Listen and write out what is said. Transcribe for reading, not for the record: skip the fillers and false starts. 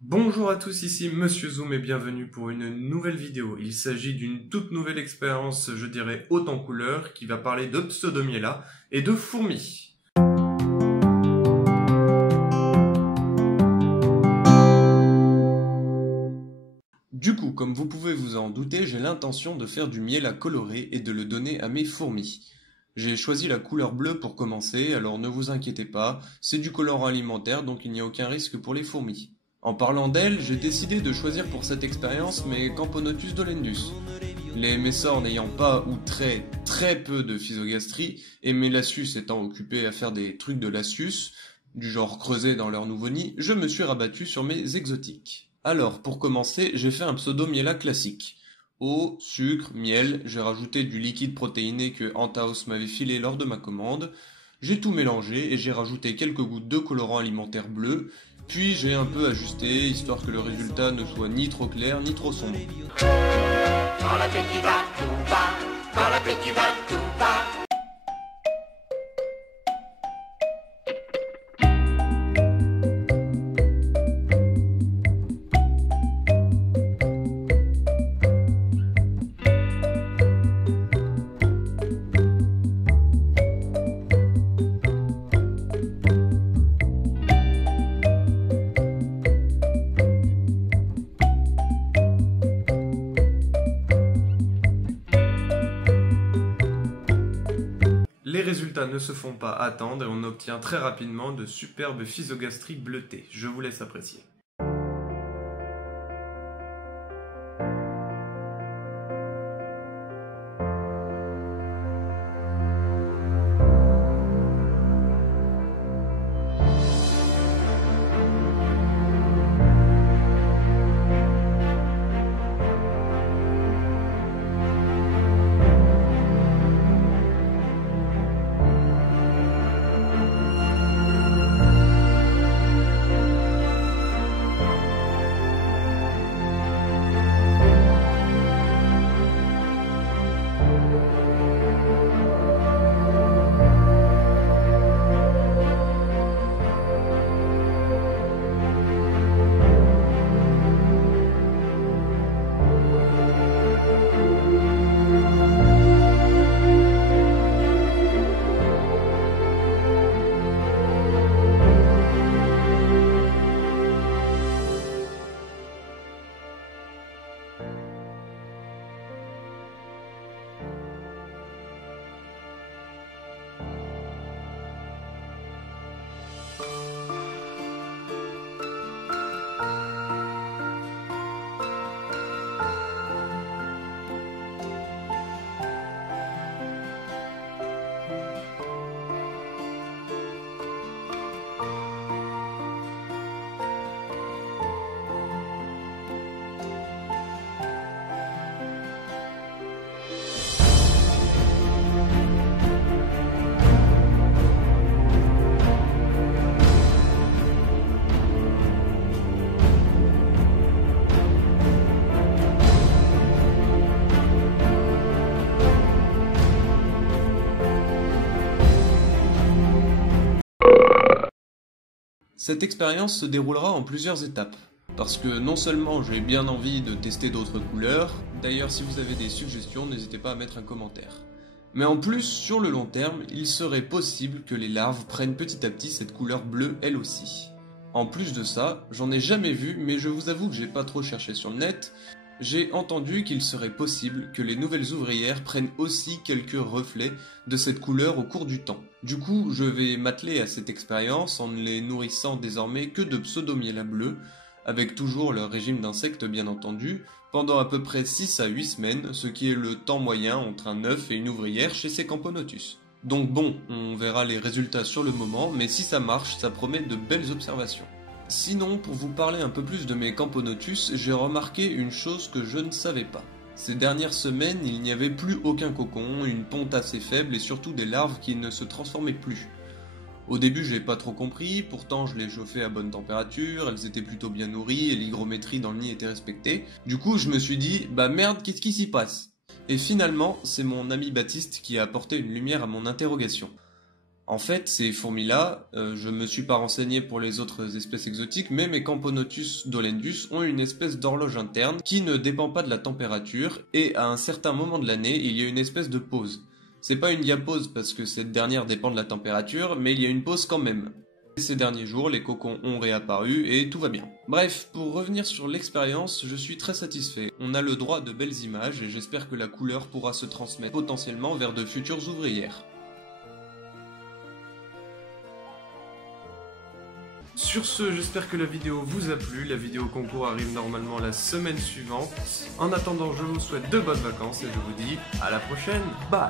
Bonjour à tous, ici Monsieur Zoom et bienvenue pour une nouvelle vidéo. Il s'agit d'une toute nouvelle expérience, je dirais haute en couleurs, qui va parler de Pseudomiela et de fourmis. Du coup, comme vous pouvez vous en douter, j'ai l'intention de faire du miel à colorer et de le donner à mes fourmis. J'ai choisi la couleur bleue pour commencer, alors ne vous inquiétez pas, c'est du colorant alimentaire donc il n'y a aucun risque pour les fourmis. En parlant d'elles, j'ai décidé de choisir pour cette expérience mes Camponotus dolendus. Les Messors n'ayant pas ou très peu de physogastrie, et mes Lasius étant occupés à faire des trucs de Lasius, du genre creuser dans leur nouveau nid, je me suis rabattu sur mes exotiques. Alors, pour commencer, j'ai fait un pseudo-miela classique. Eau, sucre, miel, j'ai rajouté du liquide protéiné que Antaos m'avait filé lors de ma commande, j'ai tout mélangé et j'ai rajouté quelques gouttes de colorant alimentaire bleu, puis j'ai un peu ajusté, histoire que le résultat ne soit ni trop clair ni trop sombre. Quand l'appétit va, tout va. Quand l'appétit va, tout va. Les résultats ne se font pas attendre et on obtient très rapidement de superbes physogastries bleutées. Je vous laisse apprécier. Cette expérience se déroulera en plusieurs étapes, parce que non seulement j'ai bien envie de tester d'autres couleurs, d'ailleurs si vous avez des suggestions n'hésitez pas à mettre un commentaire, mais en plus sur le long terme il serait possible que les larves prennent petit à petit cette couleur bleue elles aussi. En plus de ça, j'en ai jamais vu mais je vous avoue que j'ai pas trop cherché sur le net, j'ai entendu qu'il serait possible que les nouvelles ouvrières prennent aussi quelques reflets de cette couleur au cours du temps. Du coup, je vais m'atteler à cette expérience en ne les nourrissant désormais que de pseudomiela bleu, avec toujours leur régime d'insectes bien entendu, pendant à peu près 6 à 8 semaines, ce qui est le temps moyen entre un œuf et une ouvrière chez ces Camponotus. Donc bon, on verra les résultats sur le moment, mais si ça marche, ça promet de belles observations. Sinon, pour vous parler un peu plus de mes Camponotus, j'ai remarqué une chose que je ne savais pas. Ces dernières semaines, il n'y avait plus aucun cocon, une ponte assez faible et surtout des larves qui ne se transformaient plus. Au début, j'ai pas trop compris, pourtant je les chauffais à bonne température, elles étaient plutôt bien nourries et l'hygrométrie dans le nid était respectée. Du coup, je me suis dit, bah merde, qu'est-ce qui s'y passe? Et finalement, c'est mon ami Baptiste qui a apporté une lumière à mon interrogation. En fait, ces fourmis-là, je me suis pas renseigné pour les autres espèces exotiques, mais mes Camponotus dolendus ont une espèce d'horloge interne qui ne dépend pas de la température, et à un certain moment de l'année, il y a une espèce de pause. C'est pas une diapause parce que cette dernière dépend de la température, mais il y a une pause quand même. Ces derniers jours, les cocons ont réapparu et tout va bien. Bref, pour revenir sur l'expérience, je suis très satisfait. On a le droit de belles images et j'espère que la couleur pourra se transmettre potentiellement vers de futures ouvrières. Sur ce, j'espère que la vidéo vous a plu. La vidéo concours arrive normalement la semaine suivante. En attendant, je vous souhaite de bonnes vacances et je vous dis à la prochaine. Bye!